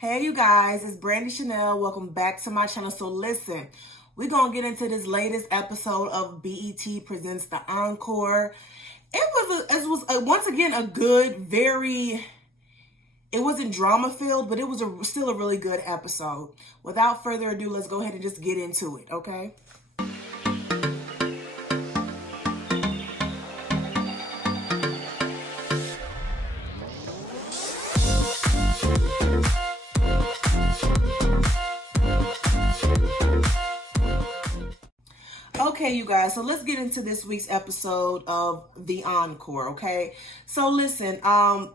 Hey you guys, it's Brandy Chanel. Welcome back to my channel. So listen, we're going to get into this latest episode of BET Presents the Encore. It was once again a good, it wasn't drama filled, but it was still a really good episode. Without further ado, let's go ahead and just get into it, okay? Okay, you guys, so let's get into this week's episode of The Encore, okay? So listen,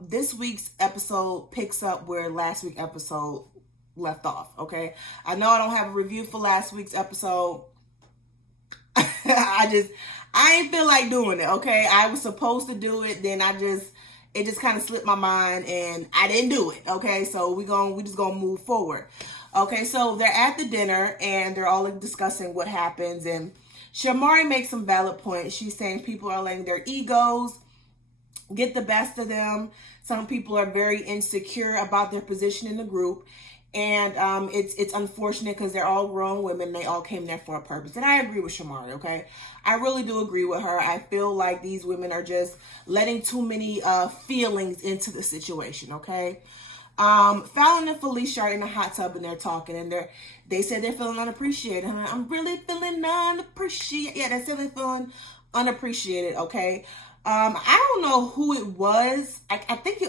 this week's episode picks up where last week's episode left off, okay? I know I don't have a review for last week's episode. I ain't feel like doing it, okay? I was supposed to do it, then it just kind of slipped my mind and I didn't do it, okay? So we just gonna move forward. Okay, so they're at the dinner and they're all discussing what happens, and Shamari makes some valid points. She's saying people are letting their egos get the best of them. Some people are very insecure about their position in the group. And it's unfortunate because they're all grown women. They all came there for a purpose. And I agree with Shamari, okay? I really do agree with her. I feel like these women are just letting too many feelings into the situation, okay? Fallon and Felicia are in the hot tub and they're talking, and they said they're feeling unappreciated. I'm really feeling unappreciated. Yeah, they said they're feeling unappreciated. Okay. I don't know who it was. I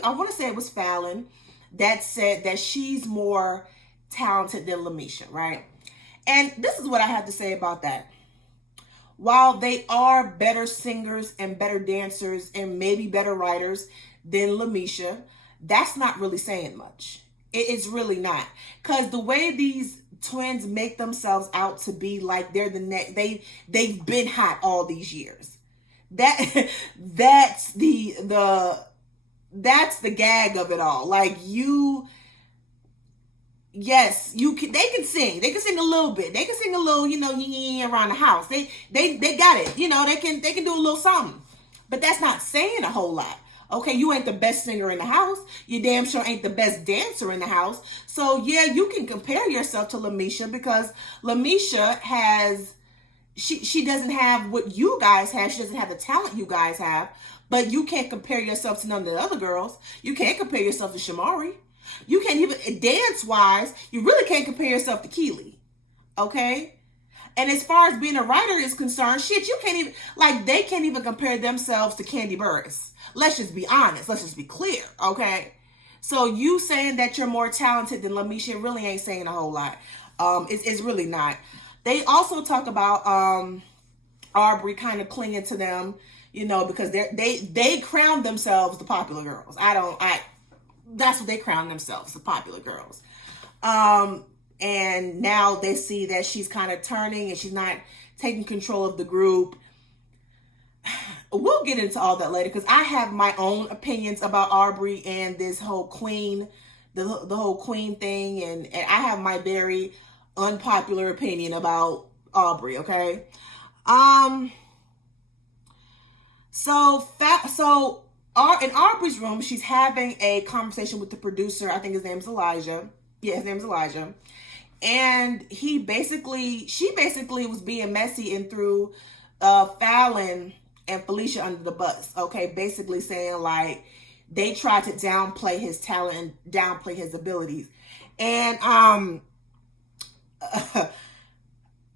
want to say it was Fallon that said that she's more talented than Lamisha, right? And this is what I have to say about that. While they are better singers and better dancers and maybe better writers than Lamisha, that's not really saying much. It's really not. Because the way these twins make themselves out to be like they're the next, they've been hot all these years. That's the gag of it all. Like yes, they can sing. They can sing a little bit. They can sing a little, around the house. They got it. They can do a little something. But that's not saying a whole lot. Okay, you ain't the best singer in the house. You damn sure ain't the best dancer in the house. So yeah, you can compare yourself to Lamisha because Lamisha she doesn't have what you guys have. She doesn't have the talent you guys have. But you can't compare yourself to none of the other girls. You can't compare yourself to Shamari. You can't even, dance-wise, you really can't compare yourself to Keely. Okay? And as far as being a writer is concerned, shit, you can't even, they can't even compare themselves to Candy Burris. Let's just be honest. Let's just be clear, okay? So you saying that you're more talented than Lamisha really ain't saying a whole lot. It's really not. They also talk about Aubrey kind of clinging to them, because they crown themselves the popular girls. That's what they crown themselves, the popular girls. And now they see that she's kind of turning and she's not taking control of the group. We'll get into all that later because I have my own opinions about Aubrey and this whole queen, the whole queen thing. And I have my very unpopular opinion about Aubrey, okay? In Aubrey's room, she's having a conversation with the producer. I think his name's Elijah. Yeah, his name's Elijah. And she basically was being messy and threw Fallon and Felicia under the bus. Okay, basically saying they tried to downplay his talent and downplay his abilities. And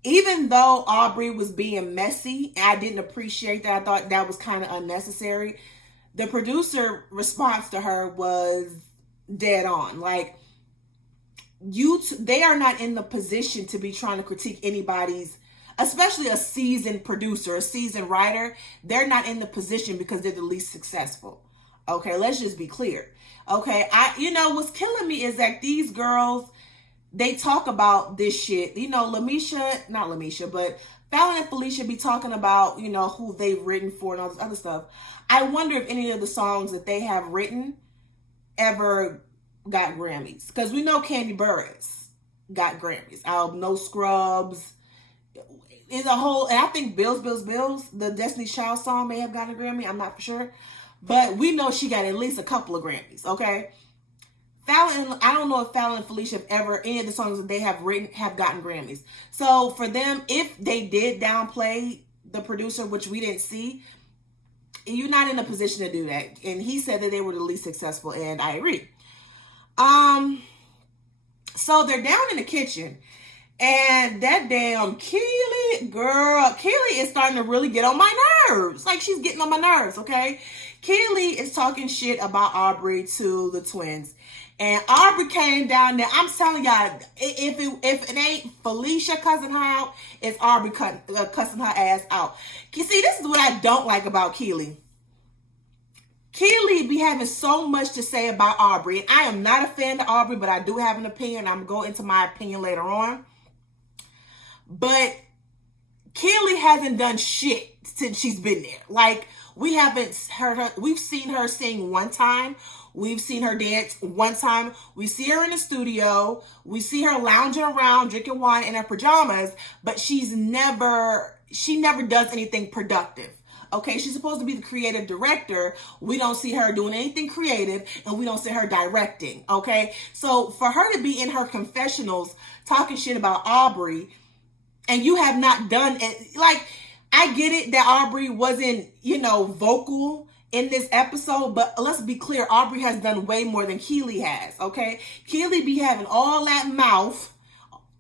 even though Aubrey was being messy, I didn't appreciate that. I thought that was kind of unnecessary. The producer response to her was dead on. They are not in the position to be trying to critique anybody's, especially a seasoned producer, a seasoned writer. They're not in the position because they're the least successful. Okay, let's just be clear. Okay, what's killing me is that these girls, they talk about this shit. Not Lamisha, but Fallon and Felicia be talking about, who they've written for and all this other stuff. I wonder if any of the songs that they have written ever got Grammys. Because we know Candy Burris got Grammys. No Scrubs. It's a whole, and I think Bills, the Destiny's Child song may have gotten a Grammy. I'm not for sure. But we know she got at least a couple of Grammys, okay? Fallon, I don't know if Fallon and Felicia have ever, any of the songs that they have written have gotten Grammys. So for them, if they did downplay the producer, which we didn't see, you're not in a position to do that. And he said that they were the least successful, and I agree. So they're down in the kitchen, and that damn Keely is starting to really get on my nerves. Like, she's getting on my nerves, okay? Keely is talking shit about Aubrey to the twins. And Aubrey came down there. I'm telling y'all, if it ain't Felicia cussing her out, it's Aubrey cussing her ass out. You see, this is what I don't like about Keely. Keely be having so much to say about Aubrey. And I am not a fan of Aubrey, but I do have an opinion. I'm going to go into my opinion later on. But Keely hasn't done shit since she's been there. Like, we haven't heard her. We've seen her sing one time. We've seen her dance one time. We see her in the studio. We see her lounging around, drinking wine in her pajamas, but she never does anything productive. Okay, she's supposed to be the creative director. We don't see her doing anything creative, and we don't see her directing. Okay, so for her to be in her confessionals talking shit about Aubrey, and you have not done it, like, I get it that Aubrey wasn't, vocal in this episode, but let's be clear, Aubrey has done way more than Keely has, okay? Keely be having all that mouth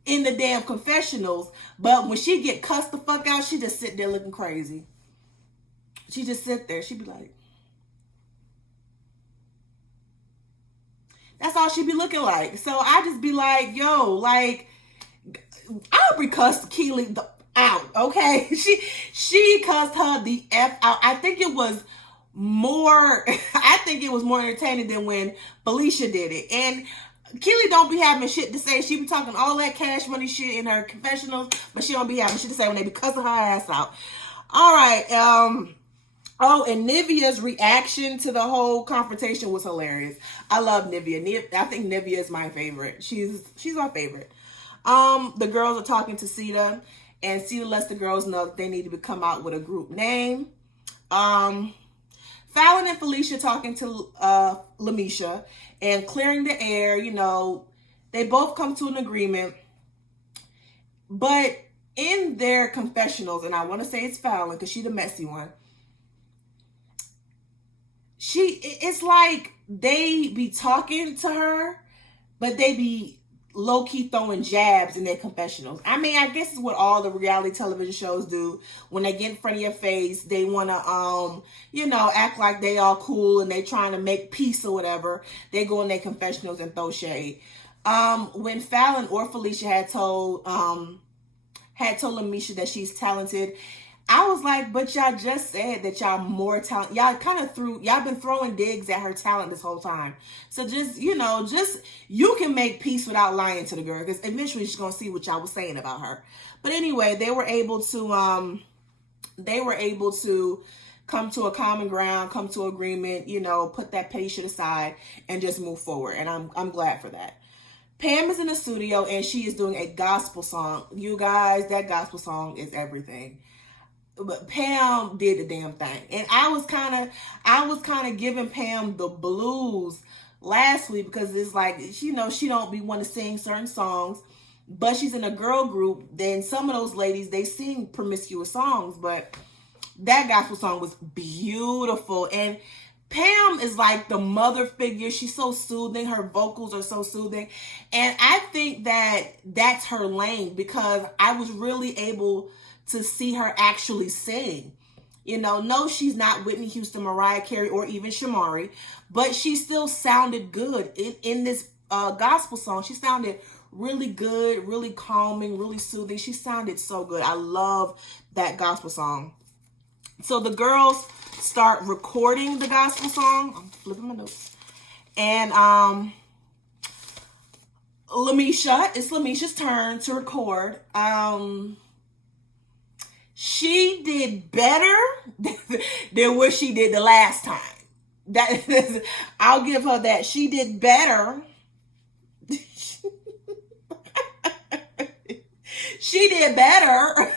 in the damn confessionals, but when she get cussed the fuck out, she just sit there looking crazy. She just sit there. She be like, that's all she be looking like. So I just be like, yo, like, Aubrey cussed Keely out, okay? She cussed her the F out. I think it was more entertaining than when Felicia did it. And Keely don't be having shit to say. She be talking all that Cash Money shit in her confessionals, but she don't be having shit to say when they be cussing her ass out. All right. Oh, and Nivea's reaction to the whole confrontation was hilarious. I love Nivea. I think Nivea is my favorite. She's my favorite. The girls are talking to Sita, and Sita lets the girls know that they need to come out with a group name. Fallon and Felicia talking to Lamisha and clearing the air. They both come to an agreement. But in their confessionals, and I want to say it's Fallon because she's the messy one, it's like they be talking to her, but they be low-key throwing jabs in their confessionals. I mean, I guess it's what all the reality television shows do. When they get in front of your face, they want to, act like they all cool and they trying to make peace or whatever. They go in their confessionals and throw shade. When Fallon or Felicia had told Lamisha that she's talented, I was like, but y'all just said that y'all more talent. Y'all been throwing digs at her talent this whole time. So just you can make peace without lying to the girl, because eventually she's going to see what y'all was saying about her. But anyway, they were able to come to a common ground, come to agreement, put that petty shit aside and just move forward. And I'm glad for that. Pam is in the studio and she is doing a gospel song. You guys, that gospel song is everything. But Pam did the damn thing. And I was kind of giving Pam the blues last week because it's like, she don't be want to sing certain songs, but she's in a girl group. Then some of those ladies, they sing promiscuous songs, but that gospel song was beautiful. And Pam is like the mother figure. She's so soothing. Her vocals are so soothing. And I think that that's her lane, because I was really able to see her actually sing. No, she's not Whitney Houston, Mariah Carey, or even Shamari, but she still sounded good in this gospel song. She sounded really good, really calming, really soothing. She sounded so good. I love that gospel song. So the girls start recording the gospel song. I'm flipping my notes. And it's Lamisha's turn to record. She did better than what she did the last time. I'll give her that. She did better. She did better.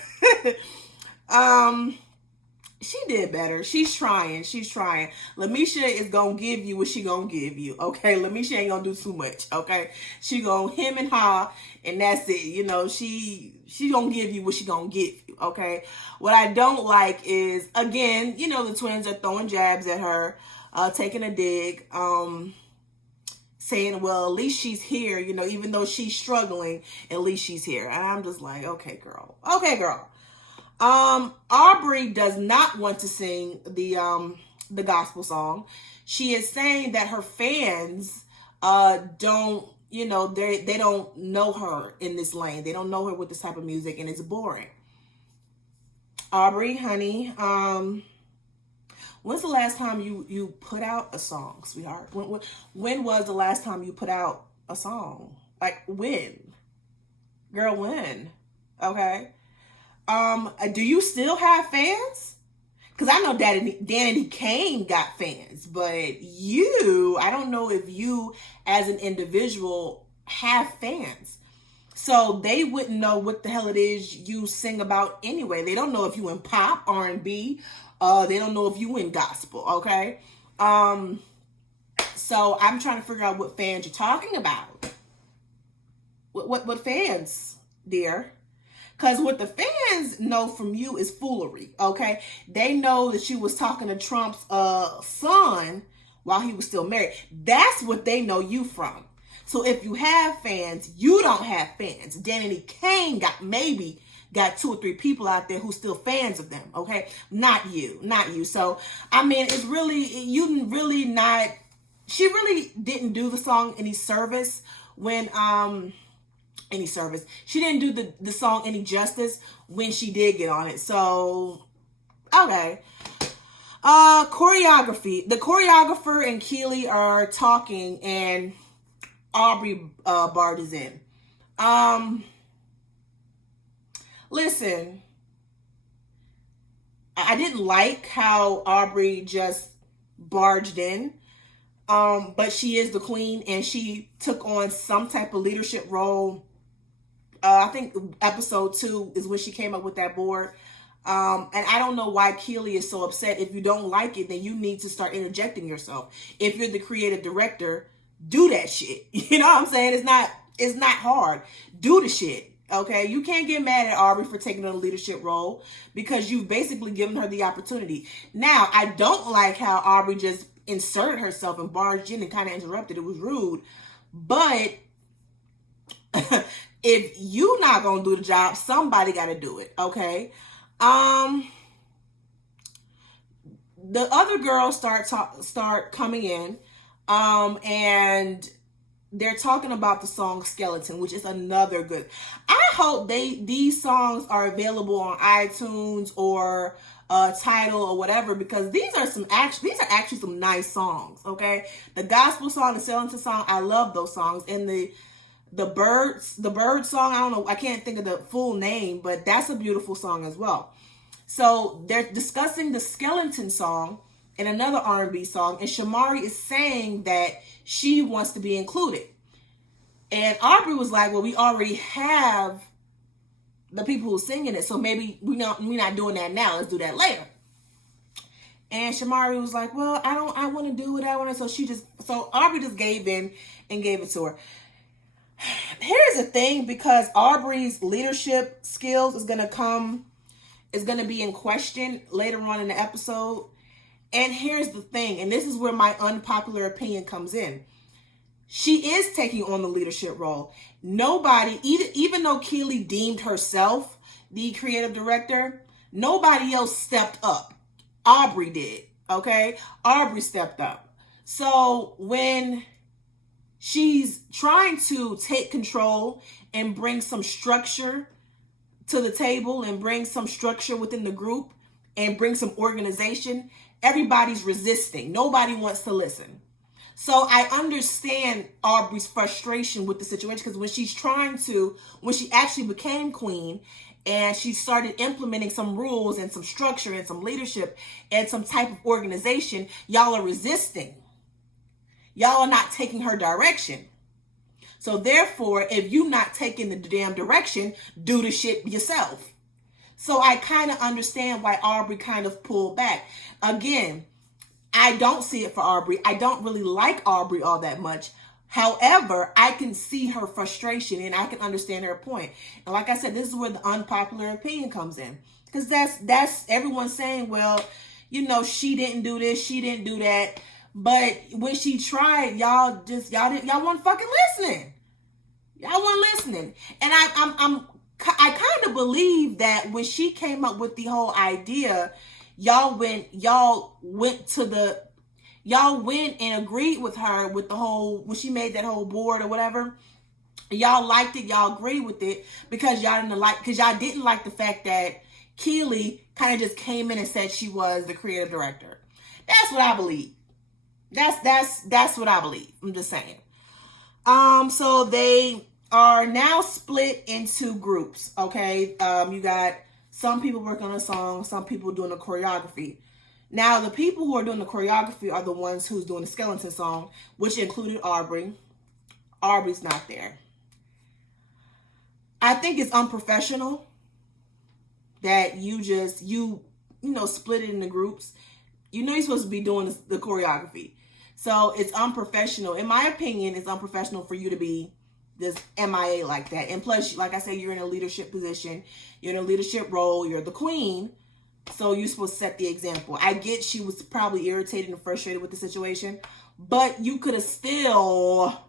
she did better. She's trying. She's trying. Lamisha is gonna give you what she gonna give you. Okay, Lamisha ain't gonna do too much. Okay, she gonna him and ha, and that's it. You know, she gonna give you what she gonna give you. Okay. What I don't like is, again, you know, the twins are throwing jabs at her, taking a dig, saying, well, at least she's here. You know, even though she's struggling, at least she's here. And I'm just like, okay, girl. Okay, girl. Aubrey does not want to sing the gospel song. She is saying that her fans don't, you know, they don't know her in this lane. They don't know her with this type of music, and it's boring. Aubrey, honey, when's the last time you put out a song, sweetheart? When was the last time you put out a song? Like, when? Girl, when? Okay. Do you still have fans? Because I know Danity Kane got fans, but I don't know if you as an individual have fans. So they wouldn't know what the hell it is you sing about anyway. They don't know if you in pop, R&B. They don't know if you in gospel, okay? So I'm trying to figure out what fans you're talking about. What fans, dear? Because what the fans know from you is foolery, okay? They know that you was talking to Trump's son while he was still married. That's what they know you from. So if you have fans, you don't have fans. Danity Kane got 2 or 3 people out there who's still fans of them, okay? Not you. So, I mean, it's really, she really didn't do the song any service when, she didn't do the song any justice when she did get on it. So, okay. Choreography. The choreographer and Keely are talking, and Aubrey barges in. Listen, I didn't like how Aubrey just barged in. But she is the queen, and she took on some type of leadership role. I think episode 2 is when she came up with that board. And I don't know why Keely is so upset. If you don't like it, then you need to start interjecting yourself. If you're the creative director, do that shit. You know what I'm saying? It's not hard. Do the shit. Okay? You can't get mad at Aubrey for taking on a leadership role because you've basically given her the opportunity. Now, I don't like how Aubrey just inserted herself and barged in and kind of interrupted. It was rude. But if you not gonna do the job, somebody got to do it. Okay? The other girls start coming in, and they're talking about the song Skeleton, which is another good. I hope these songs are available on iTunes or Tidal or whatever, because these are actually some nice songs. Okay, the gospel song, the Skeleton song, I love those songs, and the bird song, I don't know, I can't think of the full name, but that's a beautiful song as well. So they're discussing the Skeleton song and another R&B song, and Shamari is saying that she wants to be included. And Aubrey was like, well, we already have the people who are singing it, so maybe we're not doing that now. Let's do that later. And Shamari was like, well, I want to do what I want to. So Aubrey just gave in and gave it to her. Here's the thing, because Aubrey's leadership skills is going to be in question later on in the episode. And here's the thing, and this is where my unpopular opinion comes in. She is taking on the leadership role. Nobody, even though Keely deemed herself the creative director, nobody else stepped up. Aubrey did, okay? Aubrey stepped up. So when she's trying to take control and bring some structure to the table and bring some structure within the group and bring some organization, everybody's resisting. Nobody wants to listen. So I understand Aubrey's frustration with the situation, because when she actually became queen and she started implementing some rules and some structure and some leadership and some type of organization, y'all are resisting. Y'all are not taking her direction. So therefore, if you're not taking the damn direction, do the shit yourself. So I kind of understand why Aubrey kind of pulled back. Again, I don't see it for Aubrey. I don't really like Aubrey all that much. However, I can see her frustration and I can understand her point. And like I said, this is where the unpopular opinion comes in. Because that's everyone saying, well, you know, she didn't do this, she didn't do that. But when she tried, y'all weren't fucking listening. Y'all weren't listening. And I kind of believe that when she came up with the whole idea, y'all went and agreed with her with the whole, when she made that whole board or whatever. Y'all liked it, y'all agreed with it because y'all didn't like the fact that Keely kind of just came in and said she was the creative director. That's what I believe. That's what I believe. I'm just saying. So they are now split into groups. Okay. You got some people working on a song, some people doing the choreography. Now, the people who are doing the choreography are the ones who's doing the skeleton song, which included Aubrey. Aubrey's not there. I think it's unprofessional that you split it into groups. You know you're supposed to be doing the choreography. So it's unprofessional. In my opinion, it's unprofessional for you to be this MIA like that. And plus, like I said, you're in a leadership position. You're in a leadership role. You're the queen. So you're supposed to set the example. I get she was probably irritated and frustrated with the situation, but you could have still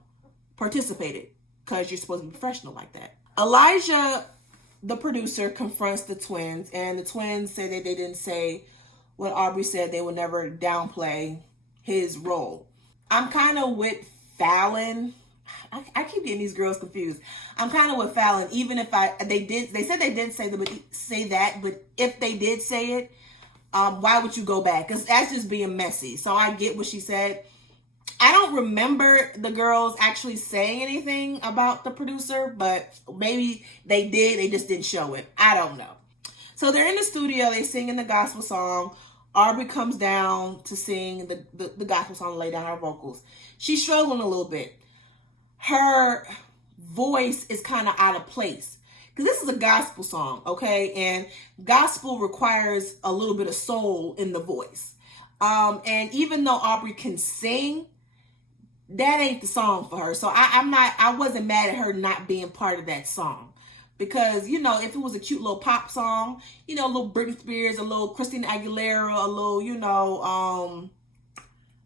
participated because you're supposed to be professional like that. Elijah, the producer, confronts the twins, and the twins say that they didn't say what Aubrey said. They would never downplay his role. I'm kind of with Fallon. I keep getting these girls confused. I'm kind of with Fallon, even if they said they didn't say that, but if they did say it, why would you go back? Because that's just being messy. So I get what she said. I don't remember the girls actually saying anything about the producer, but maybe they did. They just didn't show it. I don't know. So they're in the studio. They singing the gospel song. Aubrey comes down to sing the gospel song and lay down her vocals. She's struggling a little bit. Her voice is kind of out of place because this is a gospel song, okay? And gospel requires a little bit of soul in the voice. And even though Aubrey can sing, that ain't the song for her. So I wasn't mad at her not being part of that song. Because, you know, if it was a cute little pop song, you know, a little Britney Spears, a little Christina Aguilera, a little, you know,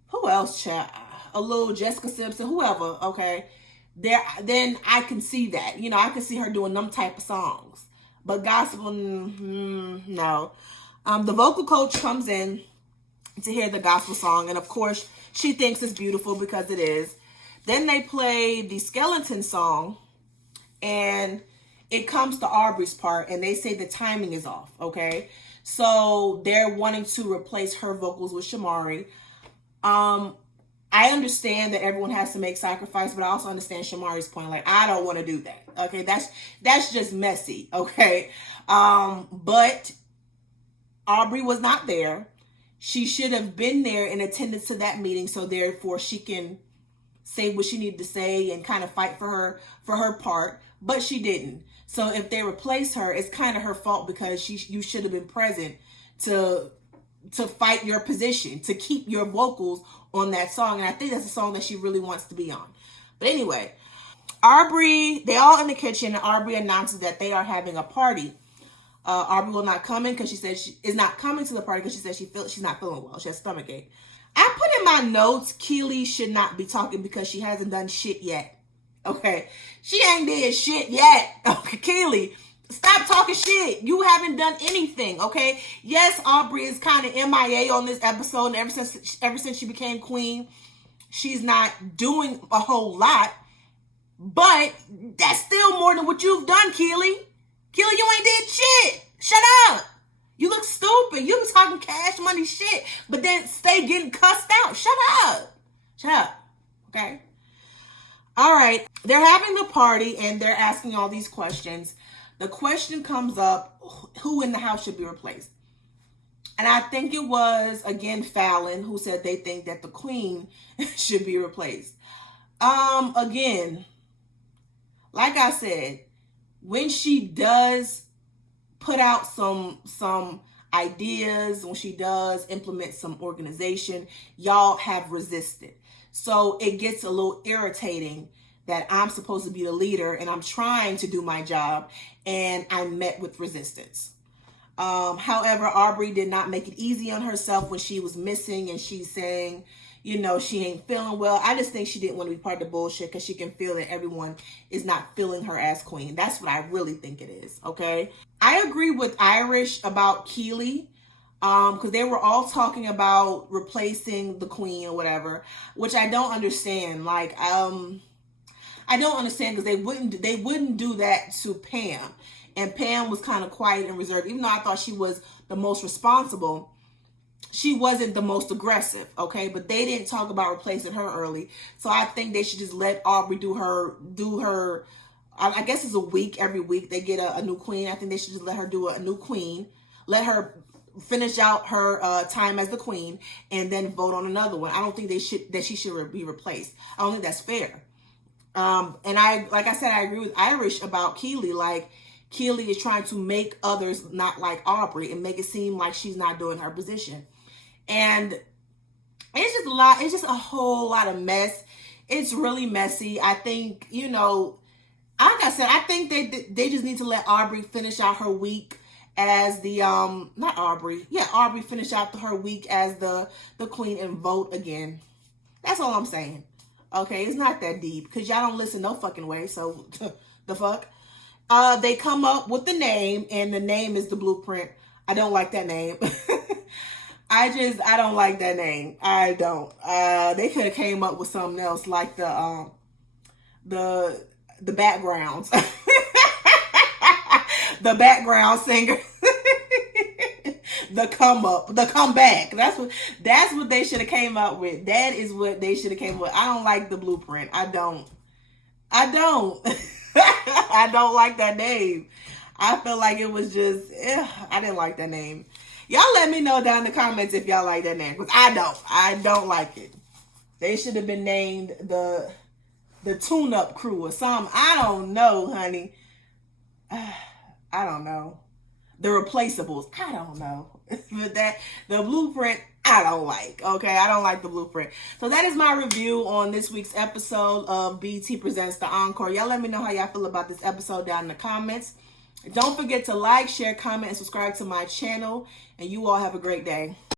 who else, child? A little Jessica Simpson, whoever, okay? Then I can see that. You know, I can see her doing them type of songs. But gospel, no. The vocal coach comes in to hear the gospel song, and of course, she thinks it's beautiful because it is. Then they play the skeleton song, and it comes to Aubrey's part, and they say the timing is off, okay? So they're wanting to replace her vocals with Shamari. I understand that everyone has to make sacrifice, but I also understand Shamari's point. Like, I don't want to do that, okay? That's just messy, okay? But Aubrey was not there. She should have been there in attendance to that meeting, so therefore she can say what she needed to say and kind of fight for her part, but she didn't. So if they replace her, it's kind of her fault because you should have been present to fight your position, to keep your vocals on that song. And I think that's a song that she really wants to be on. But anyway, Aubrey, they all in the kitchen, and Aubrey announces that they are having a party. Aubrey will not come in because she said she is not coming to the party because she said she's not feeling well. She has stomachache. I put in my notes, Keely should not be talking because she hasn't done shit yet. Okay, she ain't did shit yet. Okay, Keely, stop talking shit. You haven't done anything. Okay, yes, Aubrey is kind of MIA on this episode, and ever since she became queen, she's not doing a whole lot. But that's still more than what you've done, Keely. Keely, you ain't did shit. Shut up. You look stupid. You be talking cash money shit, but then stay getting cussed out. Shut up. Shut up. Okay. All right, they're having the party and they're asking all these questions. The question comes up, who in the house should be replaced? And I think it was, again, Fallon who said they think that the queen should be replaced. Again, like I said, when she does put out some ideas, when she does implement some organization, y'all have resisted. So it gets a little irritating that I'm supposed to be the leader and I'm trying to do my job and I'm met with resistance. However, Aubrey did not make it easy on herself when she was missing and she's saying, you know, she ain't feeling well. I just think she didn't want to be part of the bullshit because she can feel that everyone is not feeling her as queen. That's what I really think it is, okay? I agree with Irish about Keely, because they were all talking about replacing the queen or whatever, which I don't understand. Like, I don't understand, because they wouldn't do that to Pam. And Pam was kind of quiet and reserved. Even though I thought she was the most responsible, she wasn't the most aggressive, okay? But they didn't talk about replacing her early. So I think they should just let Aubrey do her, I guess it's a week, every week they get a new queen. I think they should just let her do a new queen. Let her finish out her time as the queen and then vote on another one. I don't think she should be replaced. I don't think that's fair. And like I said, I agree with Irish about Keely. Like, Keely is trying to make others not like Aubrey and make it seem like she's not doing her position. And it's just a lot. It's just a whole lot of mess. It's really messy. I think, you know, like I said, I think they just need to let Aubrey finish out her week as the, not Aubrey. Yeah, Aubrey finish out her week as the queen and vote again. That's all I'm saying. Okay, it's not that deep because y'all don't listen no fucking way. So the fuck. They come up with the name, and the name is The Blueprint. I don't like that name. I don't like that name. I don't. They could have came up with something else, like the backgrounds, the background singer, the comeback. That's what they should have came up with. That is what they should have came up with. I don't like The Blueprint. I don't. I don't like that name. I feel like it was just, I didn't like that name. Y'all let me know down in the comments if y'all like that name, because I don't like it. They should have been named the Tune-Up Crew or something. I don't know, honey. I don't know. The Replaceables. I don't know. But the Blueprint, I don't like. Okay, I don't like The Blueprint. So that is my review on this week's episode of BT Presents the Encore. Y'all let me know how y'all feel about this episode down in the comments. Don't forget to like, share, comment, and subscribe to my channel. And you all have a great day.